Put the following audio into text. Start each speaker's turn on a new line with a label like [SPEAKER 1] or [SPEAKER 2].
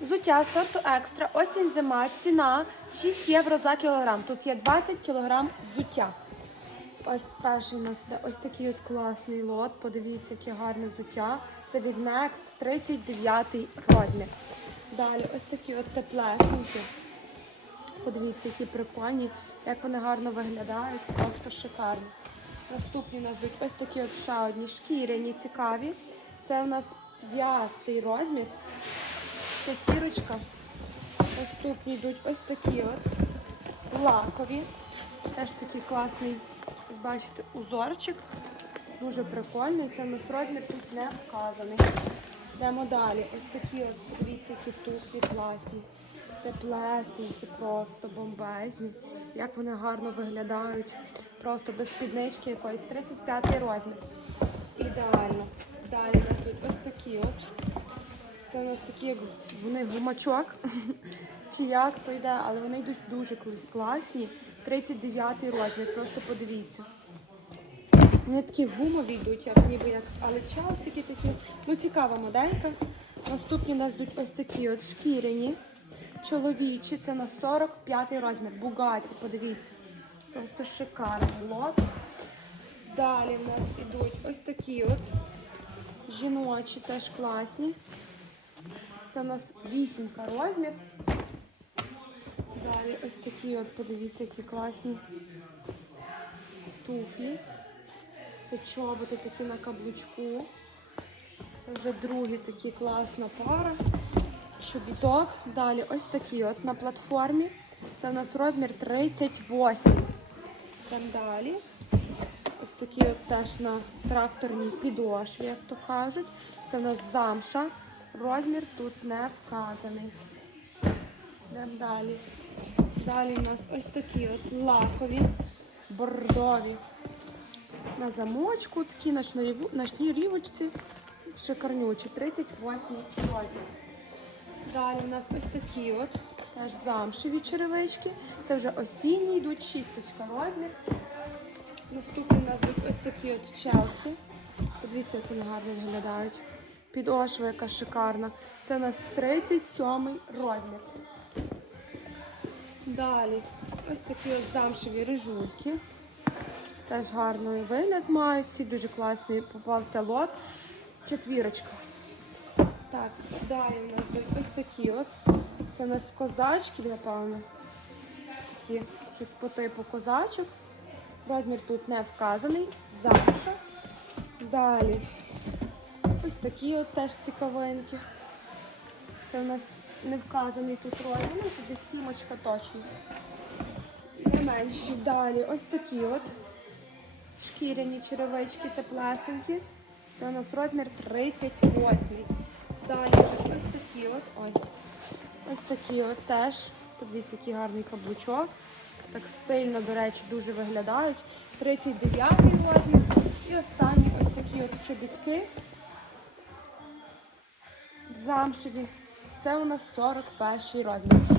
[SPEAKER 1] Взуття сорту екстра, осінь зима, ціна 6 євро за кілограм. Тут є 20 кілограм взуття. Ось перший у нас іде ось такий от класний лот. Подивіться, яке гарне взуття. Це від Next 39 розмір. Далі ось такі от теплесенькі. Подивіться, які прикольні, як вони гарно виглядають, просто шикарні. Наступні у нас йдуть ось такі от ще одні шкіряні, цікаві. Це у нас п'ятий розмір. П'ятірочка. Наступні йдуть ось такі от лакові. Теж такий класний, як бачите, узорчик. Дуже прикольний. Це у нас розмір тут не вказаний. Йдемо далі. Ось такі от, дивіться, які туфлі класні. Теплесенькі, просто бомбезні. Як вони гарно виглядають. Просто без спіднички якоїсь. 35 розмір. Ідеально. Далі у нас тут ось такі от. Це у нас такі, як вони гумачок, чи як то йде, але вони йдуть дуже класні. 39 розмір, просто подивіться. Вони такі гумові йдуть, як ніби як, але часики такі. Ну, цікава моделька. Наступні у нас йдуть ось такі от шкіряні, чоловічі. Це на 45 розмір. Бугаті, подивіться. Просто шикарний лот. Далі в нас ідуть ось такі от жіночі, теж класні. Це у нас вісімка розмір. Далі ось такі от, подивіться, які класні туфлі. Це чоботи такі на каблучку. Це вже другі такі класна пара. Чобіток. Далі ось такі от на платформі. Це у нас розмір 38. Там далі. Ось такі от теж на тракторній підошві, як то кажуть. Це у нас замша. Розмір тут не вказаний. Йдемо далі. Далі у нас ось такі от лакові, бордові. На замочку, такі на, шнурівочці. Шикарнючі, 38 розмір. Далі у нас ось такі от теж замшеві черевички. Це вже осінні йдуть, шісточка розмір. Наступні у нас ось такі от Челсі. Подивіться, як вони гарно виглядають. Підошва яка шикарна. Це у нас 37 розмір. Далі ось такі от замшеві рижульки. Теж гарний вигляд мають. Всі дуже класний попався лот. Четвірочка. Так, далі у нас ось такі от. Це у нас козачки, напевно. Такі щось по типу козачок. Розмір тут не вказаний. Замша. Далі. Ось такі от теж цікавинки. Це у нас не вказаний тут розмір. Ну, тут сімочка точно. Не менші. Далі ось такі от шкіряні черевички теплесенькі. Це у нас розмір 38. Далі ось такі от. Ой. Ось такі от теж. Подивіться, який гарний каблучок. Так стильно, до речі, дуже виглядають. 39 розмір. І останні ось такі от чобітки. Замшеві. Це у нас 41 розмір.